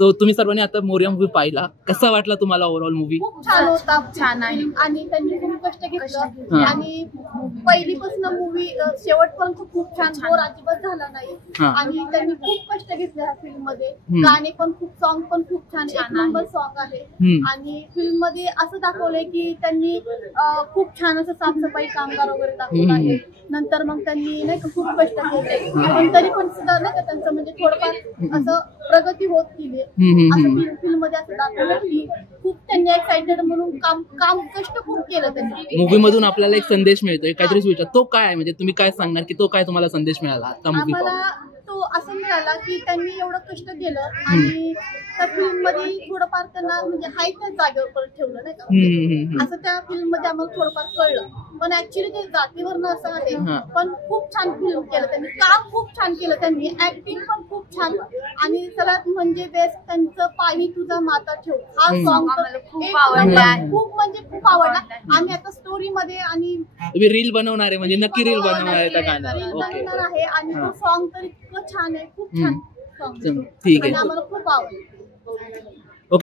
तो तुम्ही सर्वांनी आता मोरया मूवी पाहिला, कसा वाटला तुम्हाला ओव्हरऑल मूवी? खूप छान होता, छान आहे आणि त्यांनी खूप कष्ट घेतलं आणि पहिलीपासून मूवी शेवटपर्यंत खूप छान, बोर अजिबात झाला नाही आणि त्यांनी खूप कष्ट घेतले ह्या फिल्म मध्ये. गाणे पण खूप, सॉन्ग पण खूप छान, एक नंबर सॉन्ग आहे आणि फिल्म मध्ये असं दाखवलंय की त्यांनी खूप छान असं साफसफाई कामगार वगैरे दाखवलं आहे. नंतर मग त्यांनी नाही का खूप कष्ट केले पण तरी पण सुद्धा नाही का त्यांचं म्हणजे थोडंफार असं प्रगती होत गेली असं फिल्म मध्ये असं दाखवलं की खूप त्यांनी एक्साइटेड म्हणून काम कष्ट खूप केलं त्यांनी. मूवी मधून आपल्याला एक संदेश मिळतोय, काहीतरी विचार, तो काय आहे म्हणजे तुम्ही काय सांगणार की तो काय तुम्हाला संदेश मिळाला आता मूवी पाहून? आम्हाला तो असं मिळाला की त्यांनी एवढं कष्ट केलं आणि त्या फिल्म मध्ये थोडंफार त्यांना म्हणजे हाय त्या जागेवर परत ठेवलं नाही का, असं त्या फिल्म मध्ये आम्हाला थोडंफार कळलं. पण ऍक्च्युली ते जातीवरनं असं आहे, पण खूप छान फिल्म केलं त्यांनी, काम खूप छान केलं त्यांनी, ऍक्टिंग पण खूप छान आणि सगळ्यात म्हणजे बेस्ट त्यांचं पायी तुझा माता ठेव हा सॉन्ग तर खूप आवडला, खूप म्हणजे खूप आवडला. आम्ही आता स्टोरी मध्ये आणि रील बनवणार आहे म्हणजे नक्की रील बनवणार आहे त्या गाण्यावर आहे आणि तो सॉन्ग तर इतकं छान आहे, खूप छान सॉन्ग, ठीक आहे, आम्हाला खूप आवडलं.